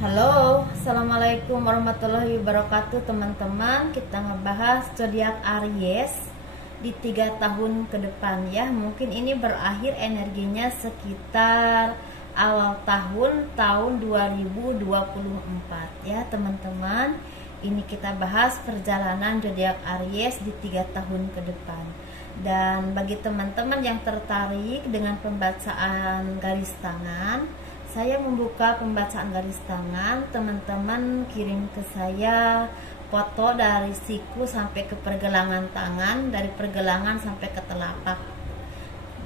Halo, assalamualaikum warahmatullahi wabarakatuh teman-teman. Kita ngebahas zodiak Aries di 3 tahun ke depan ya. Mungkin ini berakhir energinya sekitar awal tahun 2024 ya teman-teman. Ini kita bahas perjalanan zodiak Aries di 3 tahun ke depan. Dan bagi teman-teman yang tertarik dengan pembacaan garis tangan, saya membuka pembacaan garis tangan. Teman-teman kirim ke saya foto dari siku sampai ke pergelangan tangan, dari pergelangan sampai ke telapak,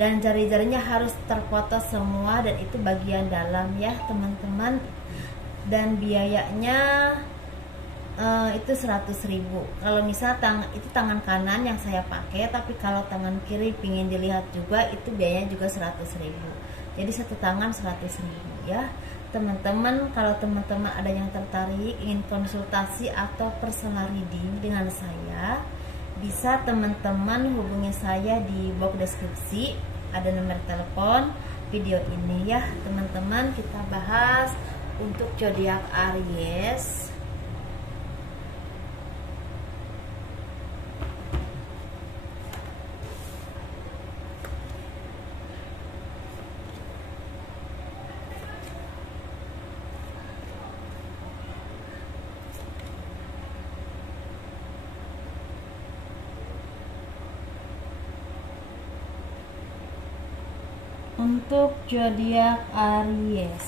dan jari-jarinya harus terfoto semua, dan itu bagian dalam ya teman-teman. Dan biayanya itu 100.000 kalau misal itu tangan kanan yang saya pakai, tapi kalau tangan kiri pingin dilihat juga, itu biayanya juga 100.000. Jadi satu tangan 100.000 ya teman-teman. Kalau teman-teman ada yang tertarik ingin konsultasi atau personal reading dengan saya, bisa teman-teman hubungi saya di box deskripsi, ada nomor telepon video ini ya teman-teman. Kita bahas untuk zodiak Aries. Untuk zodiak Aries,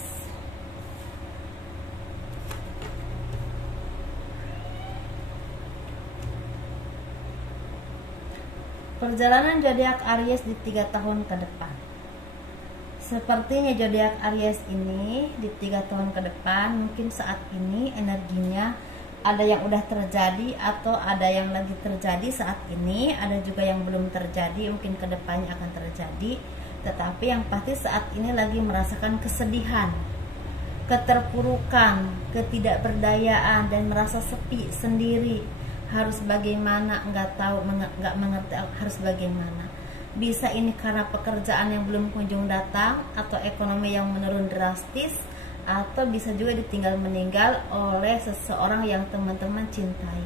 perjalanan zodiak Aries di 3 tahun ke depan. Sepertinya zodiak Aries ini di 3 tahun ke depan, mungkin saat ini energinya ada yang udah terjadi atau ada yang lagi terjadi saat ini, ada juga yang belum terjadi, mungkin kedepannya akan terjadi. Tetapi yang pasti saat ini lagi merasakan kesedihan, keterpurukan, ketidakberdayaan, dan merasa sepi sendiri. Harus bagaimana, nggak tahu, nggak mengerti harus bagaimana. Bisa ini karena pekerjaan yang belum kunjung datang, atau ekonomi yang menurun drastis, atau bisa juga ditinggal meninggal oleh seseorang yang teman-teman cintai.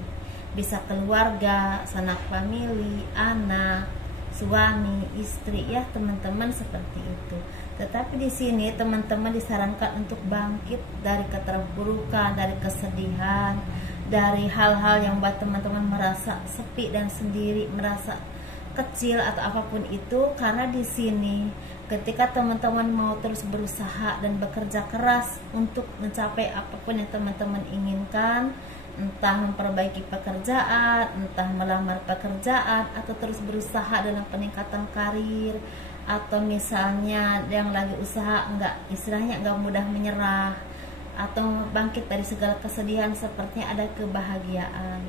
Bisa keluarga, sanak famili, anak, suami, istri ya teman-teman, seperti itu. Tetapi di sini teman-teman disarankan untuk bangkit dari keterpurukan, dari kesedihan, dari hal-hal yang buat teman-teman merasa sepi dan sendiri, merasa kecil atau apapun itu. Karena di sini ketika teman-teman mau terus berusaha dan bekerja keras untuk mencapai apapun yang teman-teman inginkan, entah memperbaiki pekerjaan, entah melamar pekerjaan, atau terus berusaha dalam peningkatan karir, atau misalnya yang lagi usaha istilahnya nggak mudah menyerah, atau bangkit dari segala kesedihan, sepertinya ada kebahagiaan.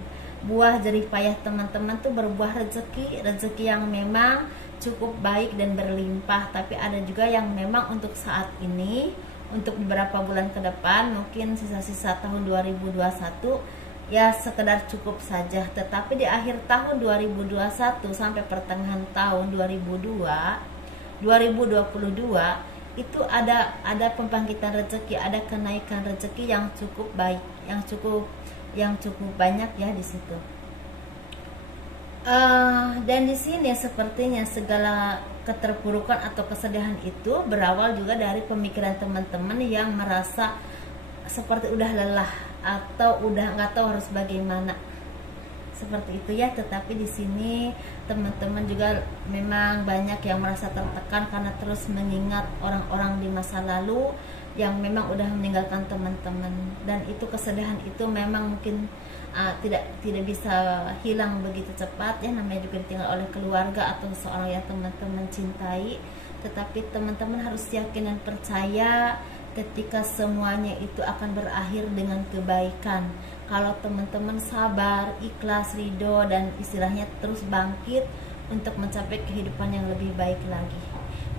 Buah jerih payah teman-teman tuh berbuah rezeki yang memang cukup baik dan berlimpah. Tapi ada juga yang memang untuk saat ini, untuk beberapa bulan ke depan, mungkin sisa-sisa tahun 2021 ya sekedar cukup saja. Tetapi di akhir tahun 2021 sampai pertengahan tahun 2022 itu ada pembangkitan rezeki, ada kenaikan rezeki yang cukup baik, yang cukup banyak ya di situ. Dan di sini sepertinya segala keterpurukan atau kesedihan itu berawal juga dari pemikiran teman-teman yang merasa seperti udah lelah atau udah nggak tahu harus bagaimana, seperti itu ya. Tetapi di sini teman-teman juga memang banyak yang merasa tertekan karena terus mengingat orang-orang di masa lalu yang memang udah meninggalkan teman-teman, dan itu kesedihan itu memang mungkin tidak bisa hilang begitu cepat ya, namanya juga ditinggal oleh keluarga atau seorang yang teman-teman cintai. Tetapi teman-teman harus yakin dan percaya ketika semuanya itu akan berakhir dengan kebaikan. Kalau teman-teman sabar, ikhlas, ridho, dan istilahnya terus bangkit untuk mencapai kehidupan yang lebih baik lagi,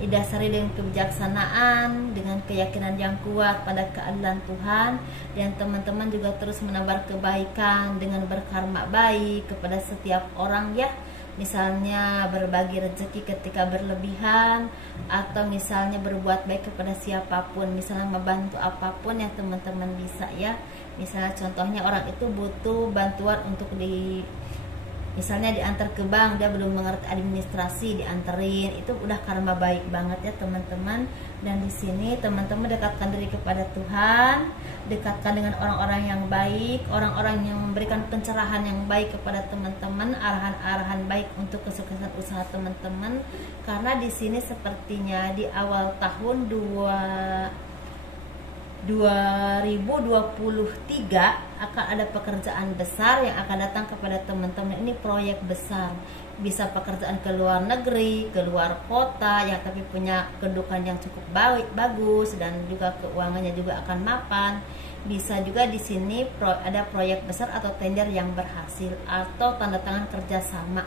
didasari dengan kebijaksanaan, dengan keyakinan yang kuat pada keadilan Tuhan, dan teman-teman juga terus menebar kebaikan dengan berkarma baik kepada setiap orang ya. misalnya berbagi rezeki ketika berlebihan, atau misalnya berbuat baik kepada siapapun, misalnya membantu apapun yang teman-teman bisa ya. Misalnya contohnya orang itu butuh bantuan untuk misalnya diantar ke bank, dia belum mengerti administrasi, dianterin, itu udah karma baik banget ya teman-teman. Dan di sini teman-teman dekatkan diri kepada Tuhan, dekatkan dengan orang-orang yang baik, orang-orang yang memberikan pencerahan yang baik kepada teman-teman, arahan-arahan baik untuk kesuksesan usaha teman-teman. Karena di sini sepertinya di awal tahun 2023 akan ada pekerjaan besar yang akan datang kepada teman-teman. Ini proyek besar, bisa pekerjaan ke luar negeri, ke luar kota, yang tapi punya kedudukan yang cukup bagus, dan juga keuangannya juga akan mapan. Bisa juga di sini ada proyek besar atau tender yang berhasil, atau tanda tangan kerjasama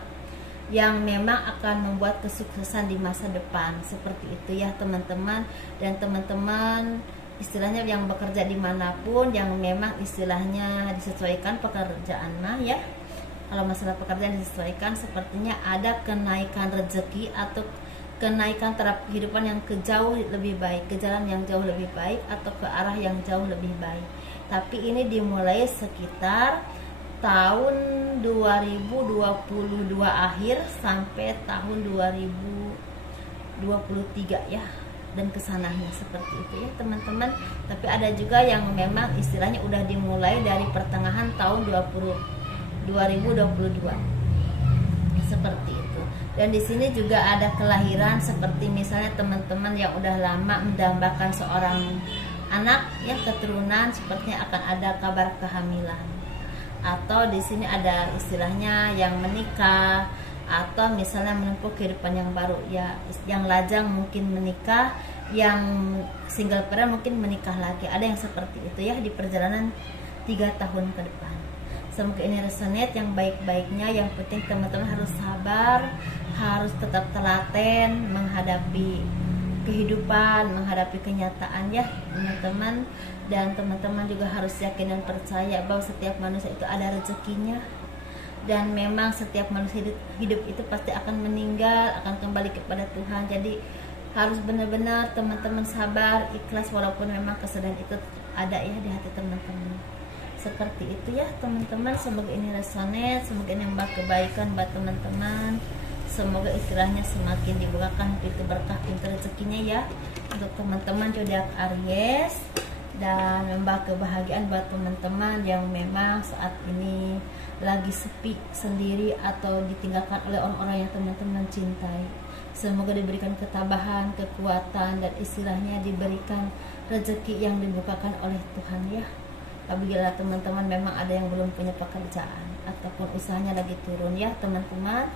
yang memang akan membuat kesuksesan di masa depan. Seperti itu ya teman-teman. Dan teman-teman istilahnya yang bekerja dimanapun, yang memang istilahnya disesuaikan pekerjaan ya. Kalau masalah pekerjaan disesuaikan, sepertinya ada kenaikan rezeki atau kenaikan taraf kehidupan yang jauh lebih baik, ke jalan yang jauh lebih baik, atau ke arah yang jauh lebih baik. Tapi ini dimulai sekitar tahun 2022 akhir sampai tahun 2023 ya, dan kesananya seperti itu ya teman-teman. Tapi ada juga yang memang istilahnya udah dimulai dari pertengahan tahun 2022 seperti itu. Dan di sini juga ada kelahiran, seperti misalnya teman-teman yang udah lama mendambakan seorang anak ya, keturunan, sepertinya akan ada kabar kehamilan. Atau di sini ada istilahnya yang menikah, atau misalnya menempuh kehidupan yang baru ya. Yang lajang mungkin menikah, yang single parent mungkin menikah lagi. Ada yang seperti itu ya di perjalanan 3 tahun ke depan. Semoga ini resonate yang baik-baiknya. Yang penting teman-teman harus sabar, harus tetap telaten menghadapi kehidupan, menghadapi kenyataan ya teman-teman. Dan teman-teman juga harus yakin dan percaya bahwa setiap manusia itu ada rezekinya. Dan memang setiap manusia hidup itu pasti akan meninggal, akan kembali kepada Tuhan. Jadi harus benar-benar teman-teman sabar, ikhlas, walaupun memang kesedihan itu ada ya di hati teman-teman. Seperti itu ya teman-teman. Semoga ini resonate, semoga ini membawa kebaikan buat teman-teman. Semoga istilahnya semakin dibukakan pintu berkah, pintu rezekinya ya untuk teman-teman zodiak Aries, dan membawa kebahagiaan buat teman-teman yang memang saat ini lagi sepi sendiri atau ditinggalkan oleh orang-orang yang teman-teman cintai. Semoga diberikan ketabahan, kekuatan, dan istilahnya diberikan rezeki yang dibukakan oleh Tuhan ya. Apabila teman-teman memang ada yang belum punya pekerjaan ataupun usahanya lagi turun ya teman-teman.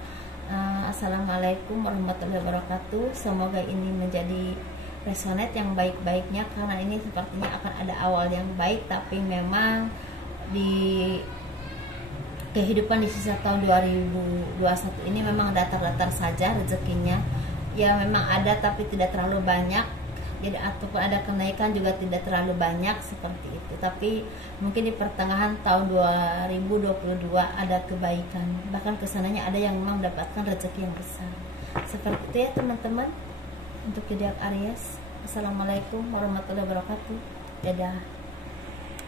Assalamualaikum warahmatullahi wabarakatuh. Semoga ini menjadi resonate yang baik-baiknya, karena ini sepertinya akan ada awal yang baik, tapi memang di kehidupan di sisa tahun 2021 ini memang datar-datar saja rezekinya ya. Memang ada tapi tidak terlalu banyak. Jadi ataupun ada kenaikan juga tidak terlalu banyak seperti itu. Tapi mungkin di pertengahan tahun 2022 ada kebaikan. Bahkan kesananya ada yang memang mendapatkan rezeki yang besar. Seperti itu ya teman-teman untuk zodiak Aries. Assalamualaikum warahmatullahi wabarakatuh. Dadah.